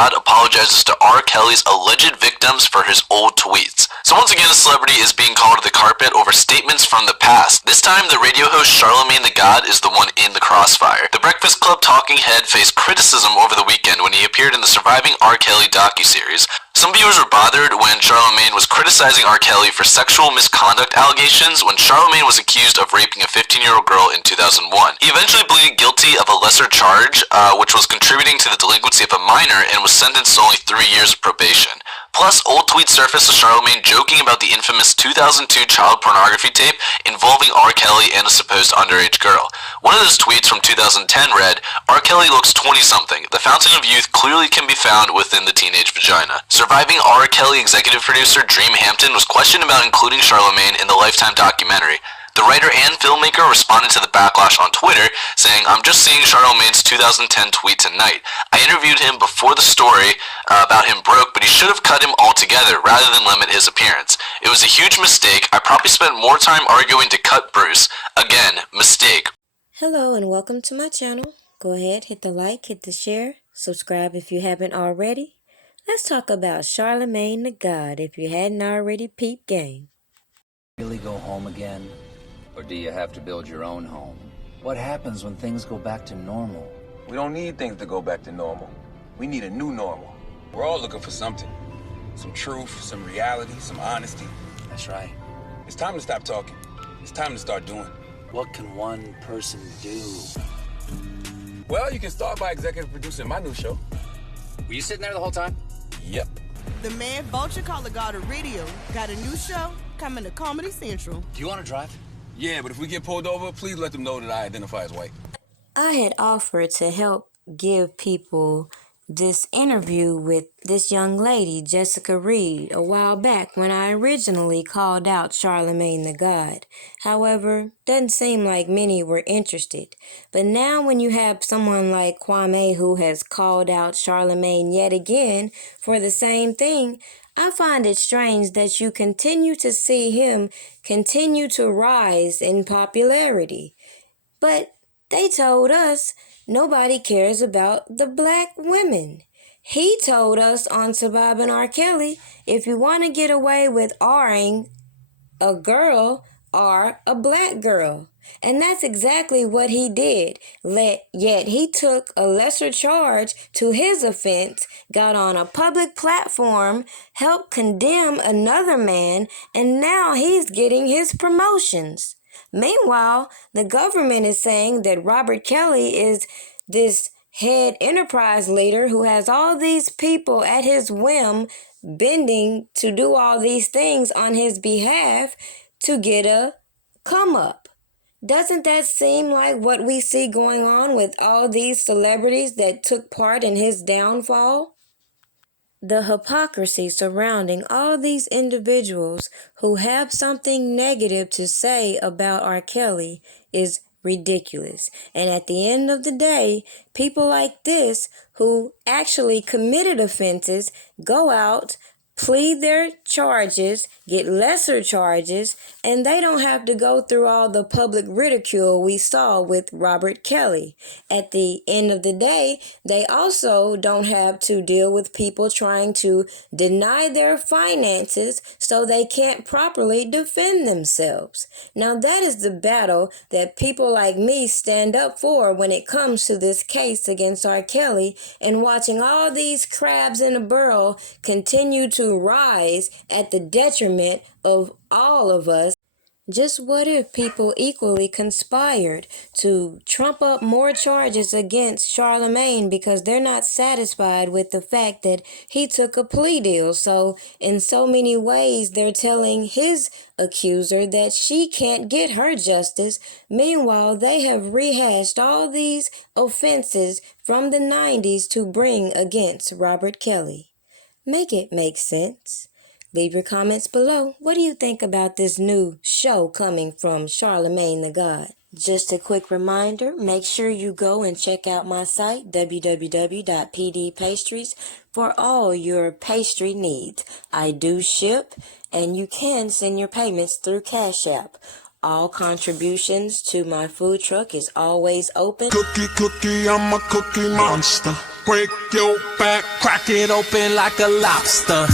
God apologizes to R. Kelly's alleged victims for his old tweets. So once again, a celebrity is being called to the carpet over statements from the past. This time, the radio host Charlamagne the God is the one in the crossfire. The Breakfast Club talking head faced criticism over the weekend when he appeared in the Surviving R. Kelly docuseries. Some viewers were bothered when Charlamagne was criticizing R. Kelly for sexual misconduct allegations when Charlamagne was accused of raping a 15-year-old girl in 2001. He eventually pleaded guilty of a lesser charge, which was contributing to the delinquency of a minor, and was sentenced to only 3 years of probation. Plus, old tweets surfaced of Charlamagne joking about the infamous 2002 child pornography tape involving R. Kelly and a supposed underage girl. One of those tweets from 2010 read, "R. Kelly looks 20-something. The fountain of youth clearly can be found within the teenage vagina." Surviving R. Kelly executive producer Dream Hampton was questioned about including Charlamagne in the Lifetime documentary. The writer and filmmaker responded to the backlash on Twitter, saying, "I'm just seeing Charlamagne's 2010 tweet tonight. I interviewed him before the story about him broke, but he should have cut him altogether rather than limit his appearance. It was a huge mistake. I probably spent more time arguing to cut Bruce. Again, mistake." Hello and welcome to my channel. Go ahead, hit the like, hit the share, subscribe if you haven't already. Let's talk about Charlamagne the God if you hadn't already peeped game. Really go home again? Or do you have to build your own home? What happens when things go back to normal? We don't need things to go back to normal. We need a new normal. We're all looking for something. Some truth, some reality, some honesty. That's right. It's time to stop talking. It's time to start doing. What can one person do? Well, you can start by executive producing my new show. Were you sitting there the whole time? Yep. The man Vulture called the God of Radio got a new show coming to Comedy Central. Do you want to drive? Yeah, but if we get pulled over, please let them know that I identify as white. I had offered to help give people this interview with this young lady, Jessica Reed, a while back when I originally called out Charlamagne the God. However, doesn't seem like many were interested. But now when you have someone like Kwame who has called out Charlamagne yet again for the same thing, I find it strange that you continue to see him continue to rise in popularity. But they told us nobody cares about the black women. He told us on Surviving R. Kelly, if you want to get away with R-ing a girl, R a black girl. And that's exactly what he did. Yet he took a lesser charge to his offense, got on a public platform, helped condemn another man, and now he's getting his promotions. Meanwhile, the government is saying that Robert Kelly is this head enterprise leader who has all these people at his whim bending to do all these things on his behalf to get a come up. Doesn't that seem like what we see going on with all these celebrities that took part in his downfall? The hypocrisy surrounding all these individuals who have something negative to say about R. Kelly is ridiculous. And at the end of the day, people like this who actually committed offenses go out, plead their charges, get lesser charges, and they don't have to go through all the public ridicule we saw with Robert Kelly. At the end of the day, they also don't have to deal with people trying to deny their finances so they can't properly defend themselves. Now that is the battle that people like me stand up for when it comes to this case against R. Kelly, and watching all these crabs in a barrel continue to rise at the detriment of all of us. Just what if people equally conspired to trump up more charges against Charlamagne because they're not satisfied with the fact that he took a plea deal? So in so many ways, they're telling his accuser that she can't get her justice. Meanwhile, they have rehashed all these offenses from the 90s to bring against Robert Kelly. Make it make sense. Leave your comments below. What do you think about this new show coming from Charlamagne the God? Just a quick reminder, make sure you go and check out my site, www.pdpastries, for all your pastry needs. I do ship, and you can send your payments through Cash App. All contributions to my food truck is always open. Cookie, I'm a cookie monster. Break your back, crack it open like a lobster.